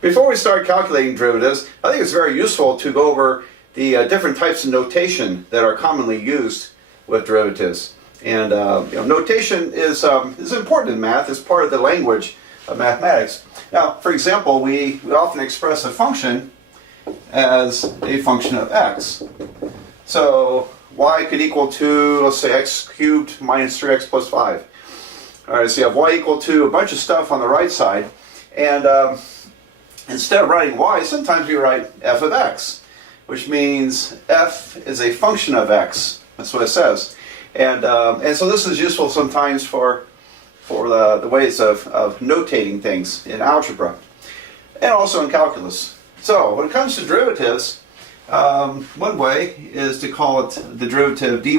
Before we start calculating derivatives, I think it's very useful to go over the different types of notation that are commonly used with derivatives. And notation is important in math. It's part of the language of mathematics. Now, for example, we often express a function as a function of x. So y could equal to, let's say, x cubed minus 3x plus 5. All right, so you have y equal to a bunch of stuff on the right side. And instead of writing y, sometimes we write f of x, which means f is a function of x. That's what it says. And so this is useful sometimes for the ways of notating things in algebra and also in calculus. So when it comes to derivatives, one way is to call it the derivative dy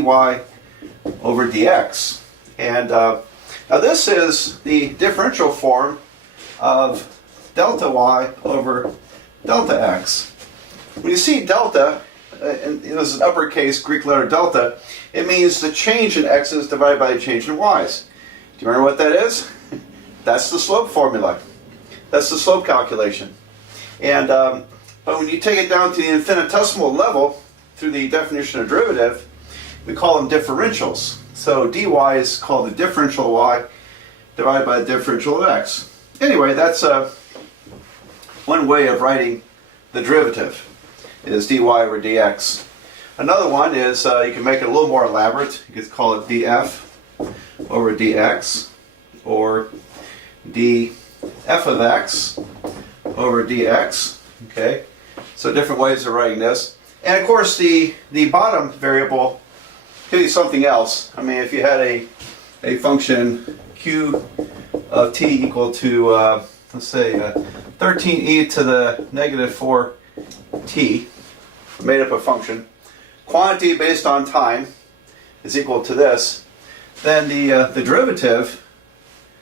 over dx. And now this is the differential form of delta y over delta x. When you see delta, and this is an uppercase Greek letter delta, it means the change in x's divided by the change in y's. Do you remember what that is? That's the slope formula. That's the slope calculation. And but when you take it down to the infinitesimal level through the definition of derivative, we call them differentials. So dy is called the differential of y divided by the differential of x. Anyway, that's one way of writing the derivative, is dy over dx. Another one is you can make it a little more elaborate. You could call it df over dx, or df of x over dx. Okay, so different ways of writing this. And of course, the bottom variable could be something else. I mean, if you had a function q of t equal to let's say 13e to the negative 4t, made up a function, quantity based on time is equal to this, then the derivative,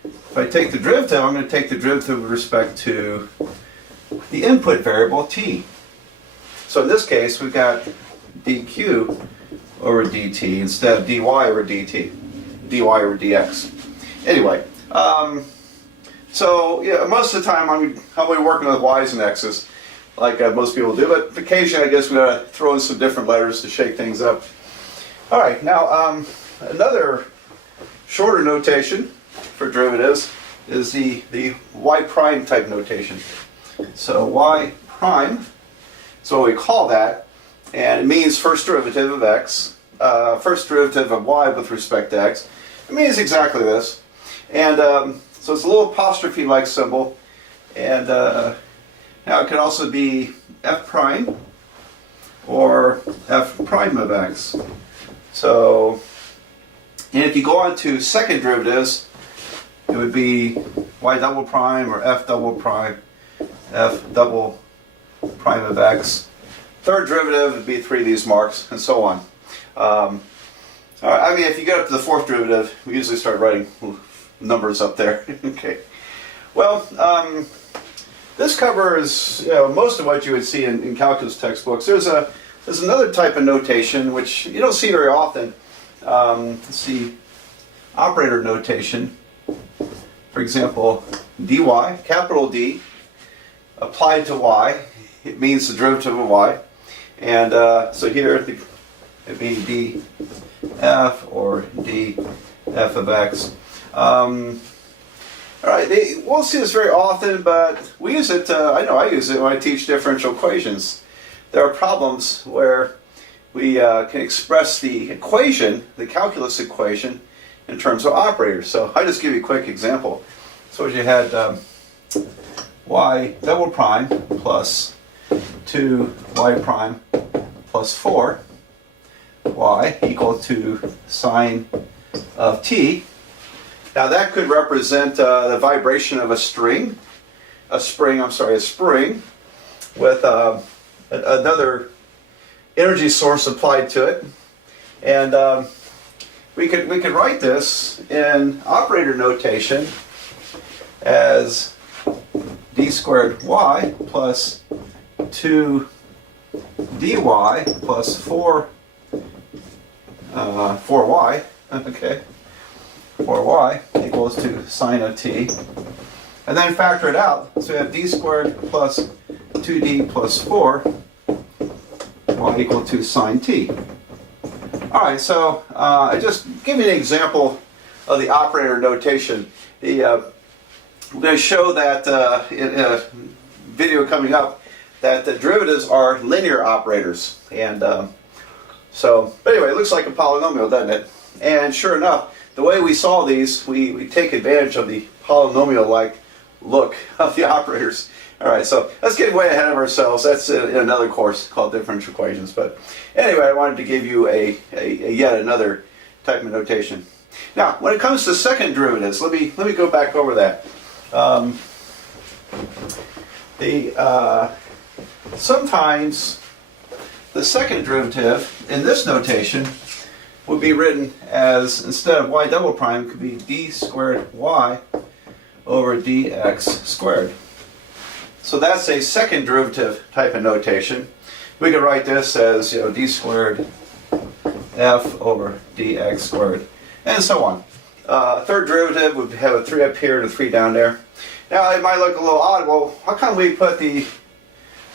if I take the derivative, I'm going to take the derivative with respect to the input variable t. So in this case, we've got dq over dt instead of dy over dt, dy over dx. Anyway, so yeah, most of the time I'm probably working with y's and x's, like most people do, but occasionally I guess we gotta throw in some different letters to shake things up. All right, now another shorter notation for derivatives is the y prime type notation. So y prime, so we call that, and it means first derivative of x, first derivative of y with respect to x. It means exactly this, and so it's a little apostrophe-like symbol, and now it could also be f prime or f prime of x. So, and if you go on to second derivatives, it would be y double prime or f double prime, f double prime of x. Third derivative would be 3 of these marks, and so on. All right, I mean, if you get up to the fourth derivative, we usually start writing numbers up there. Okay. Well, this covers most of what you would see in calculus textbooks. There's another type of notation which you don't see very often. Let's see, operator notation. For example, dy, capital D, applied to y. It means the derivative of y. And so here it'd be df or df of x. All right, we won't see this very often, but we use it, I know I use it when I teach differential equations. There are problems where we can express the equation, the calculus equation, in terms of operators. So I'll just give you a quick example. So you had y double prime plus 2y prime plus 4y equal to sine of t. Now that could represent the vibration of a spring with another energy source applied to it, and we could write this in operator notation as d squared y plus 2 dy plus 4y, okay, 4y equals to sine of t. and then factor it out. So we have d squared plus 2d plus 4 y equal to sine t. All right, so I just give you an example of the operator notation. We're going to show that in a video coming up that the derivatives are linear operators. And but anyway, it looks like a polynomial, doesn't it? And sure enough, the way we solve these, we take advantage of the polynomial-like look of the operators. All right, so let's get way ahead of ourselves. That's in another course called differential equations. But anyway, I wanted to give you a yet another type of notation. Now, when it comes to second derivatives, let me go back over that. Sometimes the second derivative in this notation would be written as, instead of y double prime, could be d squared y over dx squared. So that's a second derivative type of notation. We could write this as, d squared f over dx squared, and so on. Third derivative would have a 3 up here and a 3 down there. Now it might look a little odd. Well, how come we put the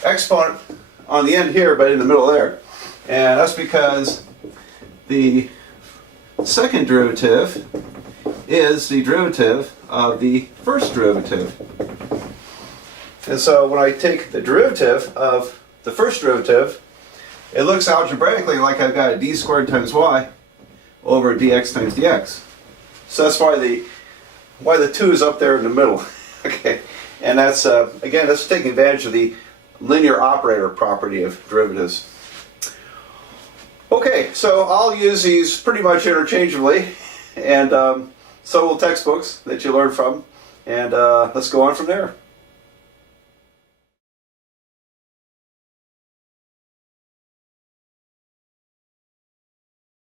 exponent on the end here but in the middle there? And that's because the second derivative is the derivative of the first derivative. And so when I take the derivative of the first derivative, it looks algebraically like I've got a d squared times y over dx times dx. So that's why the 2 is up there in the middle. Okay, and that's again, that's taking advantage of the linear operator property of derivatives. Okay, so I'll use these pretty much interchangeably, and so will textbooks that you learn from, and let's go on from there.